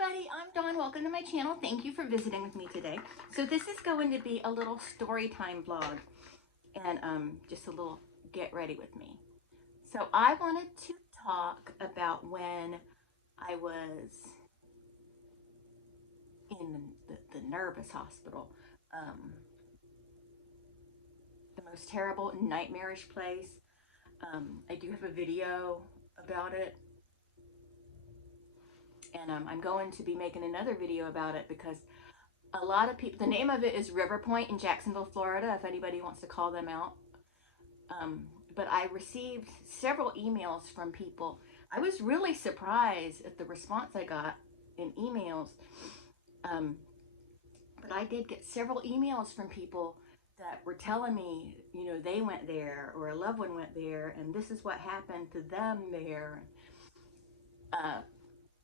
everybody, I'm Dawn. Welcome to my channel. Thank you for visiting with me today. So this is going to be a little story time vlog and just a little get ready with me. So I wanted to talk about when I was in the nervous hospital. The most terrible, nightmarish place. I do have a video about it. And I'm going to be making another video about it because a lot of people, the name of it is River Point in Jacksonville, Florida, if anybody wants to call them out. But I received several emails from people. I was really surprised at the response I got in emails. But I did get several emails from people that were telling me, you know, they went there or a loved one went there and this is what happened to them there.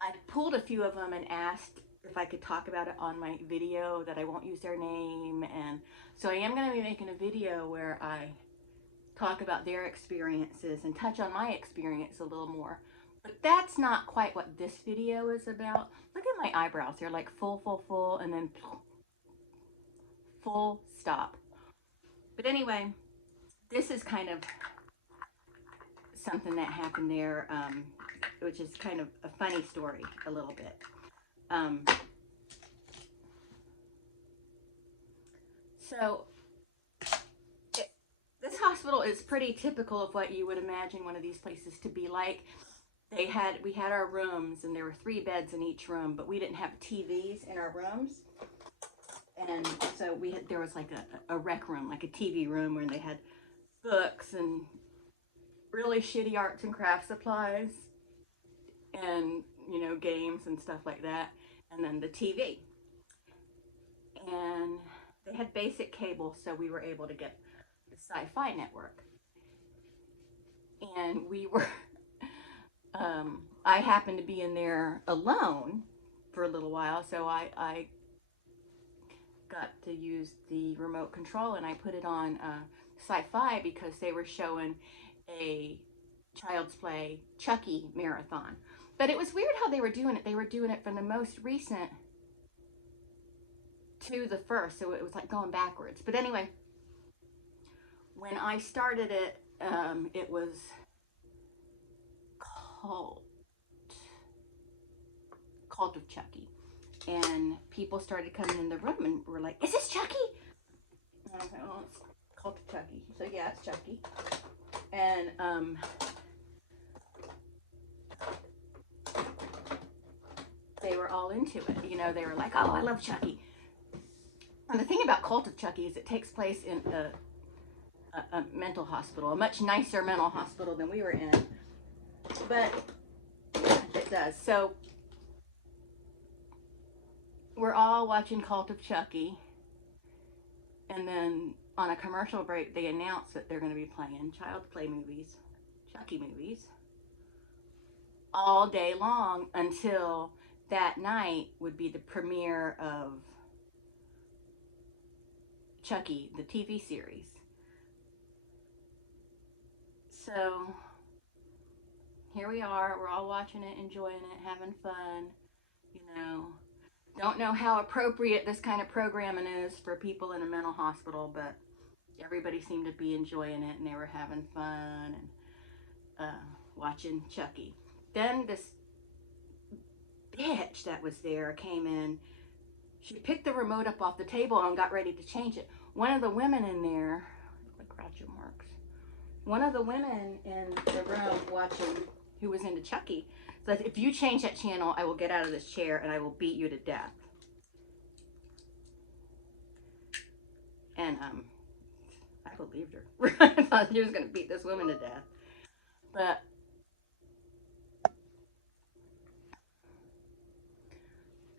I pulled a few of them and asked if I could talk about it on my video, that I won't use their name. And so I am going to be making a video where I talk about their experiences and touch on my experience a little more. But that's not quite what this video is about. Look at my eyebrows. They're like full, and then full stop. But anyway, this is kind of something that happened there, which is kind of a funny story a little bit. This hospital is pretty typical of what you would imagine one of these places to be like. We had our rooms and there were 3 beds in each room, but we didn't have TVs in our rooms. And so there was like a rec room, like a TV room where they had books and really shitty arts and craft supplies and, you know, games and stuff like that. And then the TV. And they had basic cable, so we were able to get the Sci-Fi network. And we were, I happened to be in there alone for a little while, so I got to use the remote control and I put it on Sci-Fi because they were showing a Child's Play Chucky marathon. But it was weird how they were doing it. They were doing it from the most recent to the first, so it was like going backwards. But anyway, when I started it, it was Cult of Chucky. And people started coming in the room and were like, "Is this Chucky?" And I was like, "Oh, it's Cult of Chucky." So yeah, it's Chucky. And they were all into it. You know, they were like, "Oh, I love Chucky." And the thing about Cult of Chucky is it takes place in a mental hospital, a much nicer mental hospital than we were in. But it does. So we're all watching Cult of Chucky, and then on a commercial break they announce that they're going to be playing Child's Play movies, Chucky movies, all day long until that night would be the premiere of Chucky, the TV series. So here we are, we're all watching it, enjoying it, having fun, you know. Don't know how appropriate this kind of programming is for people in a mental hospital, but everybody seemed to be enjoying it and they were having fun and watching Chucky. Then this bitch that was there came in. She picked the remote up off the table and got ready to change it. One of the women in there, like Groucho Marx, one of the women in the room watching, who was into Chucky, said, "If you change that channel, I will get out of this chair and I will beat you to death." And I believed her. I thought she was going to beat this woman to death. But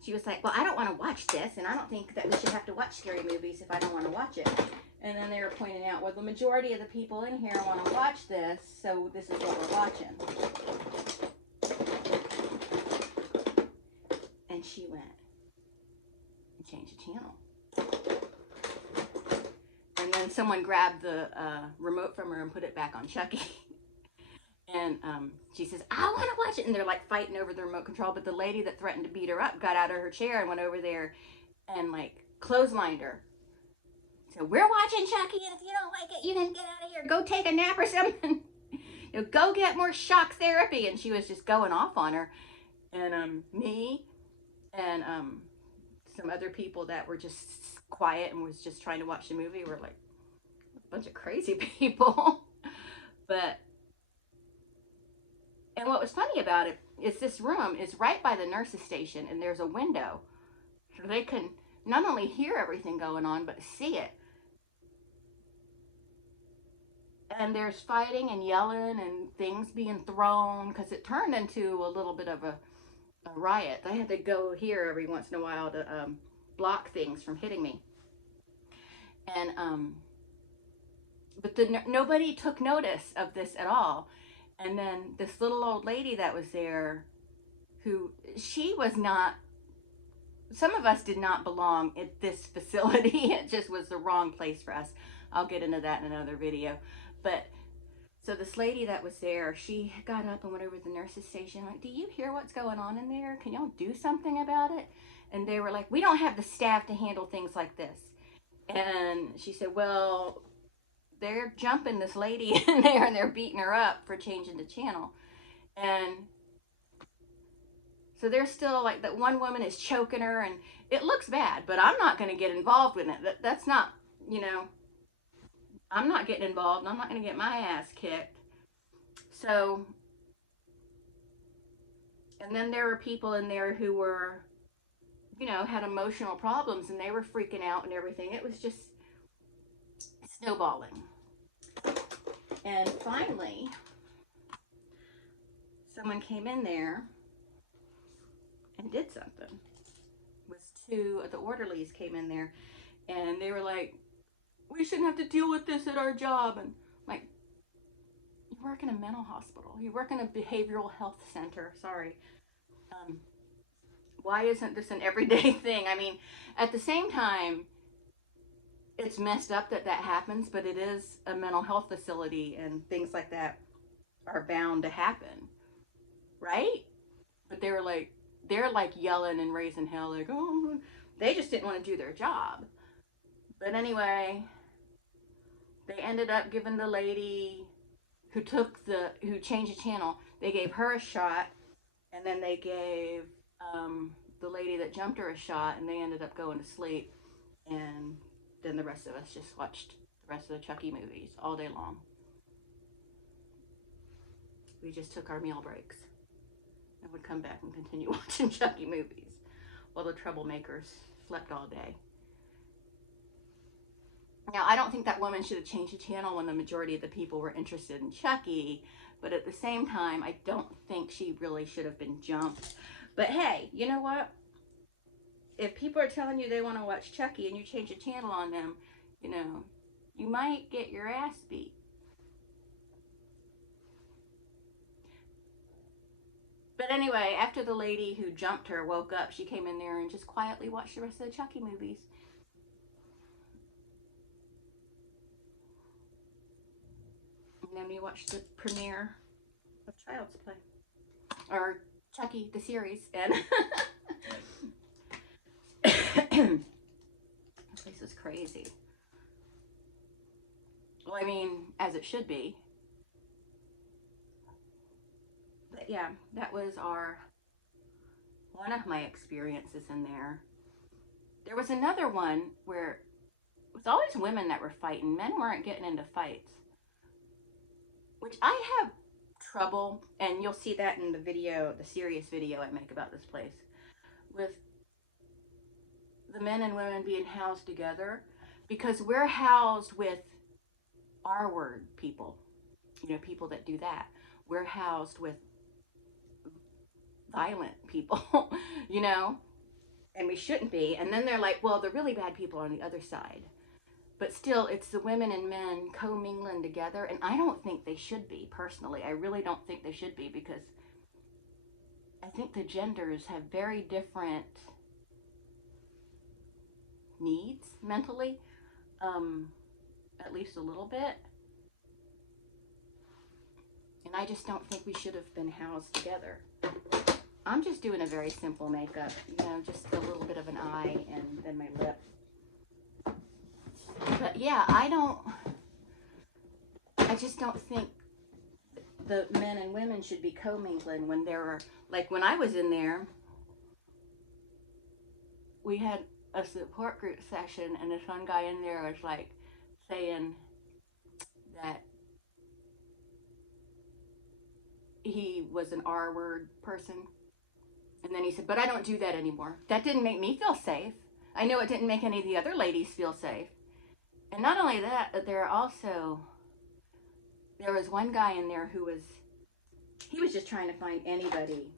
she was like, "Well, I don't want to watch this, and I don't think that we should have to watch scary movies if I don't want to watch it." And then they were pointing out, "Well, the majority of the people in here want to watch this, so this is what we're watching." And she went and changed the channel. And then someone grabbed the remote from her and put it back on Chucky. And she says, I want to watch it. And they're like fighting over the remote control. But the lady that threatened to beat her up got out of her chair and went over there and like clotheslined her. So we're watching Chucky, and if you don't like it, you can get out of here. Go take a nap or something. Go get more shock therapy. And she was just going off on her. And me and some other people that were just quiet and was just trying to watch the movie were like a bunch of crazy people. But and what was funny about it is this room is right by the nurse's station, and there's a window, so they can not only hear everything going on but see it. And there's fighting and yelling and things being thrown because it turned into a little bit of a riot. I had to go here every once in a while to block things from hitting me. And but nobody took notice of this at all. And then this little old lady that was there, who she was not, some of us did not belong at this facility. It just was the wrong place for us. I'll get into that in another video. But so this lady that was there, she got up and went over to the nurse's station, like, do you hear what's going on in there? Can y'all do something about it? And they were like, we don't have the staff to handle things like this. And she said, well, they're jumping this lady in there and they're beating her up for changing the channel. And so they're still like, that one woman is choking her, and it looks bad, but I'm not going to get involved with it. That's not, I'm not getting involved. I'm not going to get my ass kicked. So, and then there were people in there who were, had emotional problems, and they were freaking out and everything. It was just snowballing. And finally, someone came in there and did something. It was two of the orderlies came in there, and they were like, we shouldn't have to deal with this at our job. And like, you work in a mental hospital. You work in a behavioral health center. Sorry. Why isn't this an everyday thing? I mean, at the same time, it's messed up that that happens, but it is a mental health facility, and things like that are bound to happen, right? But they're like yelling and raising hell, like, oh, they just didn't want to do their job. But anyway, they ended up giving the lady who changed the channel, they gave her a shot, and then they gave the lady that jumped her a shot, and they ended up going to sleep. And then the rest of us just watched the rest of the Chucky movies all day long. We just took our meal breaks and would come back and continue watching Chucky movies while the troublemakers slept all day. Now, I don't think that woman should have changed the channel when the majority of the people were interested in Chucky, but at the same time, I don't think she really should have been jumped. But hey, you know what? If people are telling you they want to watch Chucky and you change the channel on them, you might get your ass beat. But anyway, after the lady who jumped her woke up, she came in there and just quietly watched the rest of the Chucky movies. And then we watched the premiere of Child's Play. Or Chucky, the series. And this place is crazy. Well, I mean, as it should be. But yeah, that was one of my experiences in there. There was another one where it was always women that were fighting. Men weren't getting into fights, which I have trouble, and you'll see that in the video, the serious video I make about this place, with the men and women being housed together, because we're housed with R-word people, people that do that. We're housed with violent people, and we shouldn't be. And then they're like, well, the really bad people are on the other side. But still, it's the women and men commingling together, and I don't think they should be, personally. I really don't think they should be, because I think the genders have very different needs mentally, at least a little bit. And I just don't think we should have been housed together. I'm just doing a very simple makeup, you know, just a little bit of an eye and then my lip. But yeah, I just don't think the men and women should be commingling when there are, like when I was in there, we had a support group session and this one guy in there was like saying that he was an R word person. And then he said, but I don't do that anymore. That didn't make me feel safe. I know it didn't make any of the other ladies feel safe. And not only that, there was one guy in there he was just trying to find anybody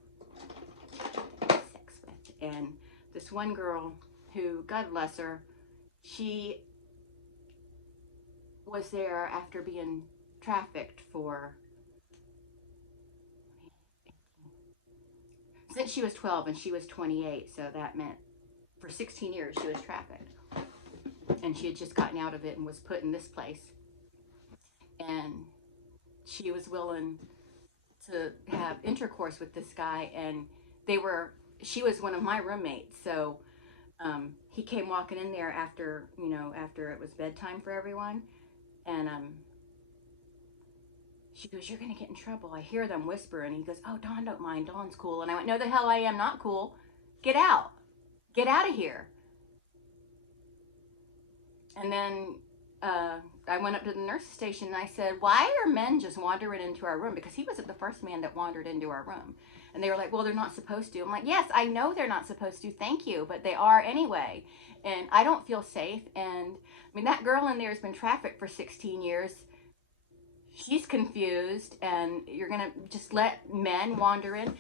to have sex with. And this one girl who, God bless her, she was there after being trafficked since she was 12 and she was 28, so that meant for 16 years she was trafficked. And she had just gotten out of it and was put in this place. And she was willing to have intercourse with this guy, and she was one of my roommates, so he came walking in there after it was bedtime for everyone, and she goes, "You're gonna get in trouble." I hear them whisper, and he goes, "Oh, Dawn don't mind. Dawn's cool." And I went, "No, the hell I am not cool. Get out. Get out of here." And then I went up to the nurse's station and I said, "Why are men just wandering into our room?" Because he wasn't the first man that wandered into our room. And they were like, "Well, they're not supposed to." I'm like, "Yes, I know they're not supposed to. Thank you. But they are anyway. And I don't feel safe." And I mean, that girl in there has been trafficked for 16 years. She's confused, and you're going to just let men wander in?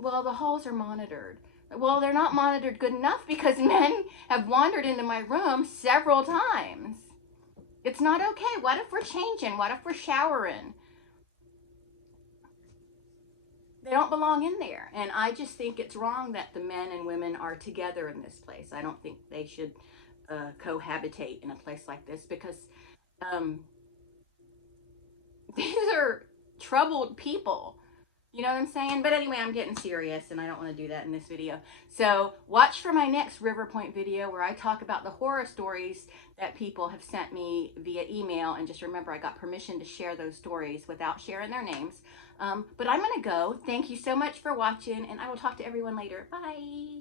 Well, the halls are monitored. Well, they're not monitored good enough because men have wandered into my room several times. It's not okay. What if we're changing? What if we're showering? They don't belong in there. And I just think it's wrong that the men and women are together in this place. I don't think they should cohabitate in a place like this because these are troubled people. You know what I'm saying? But anyway, I'm getting serious and I don't want to do that in this video. So watch for my next River Point video where I talk about the horror stories that people have sent me via email. And just remember, I got permission to share those stories without sharing their names. But I'm going to go. Thank you so much for watching, and I will talk to everyone later. Bye.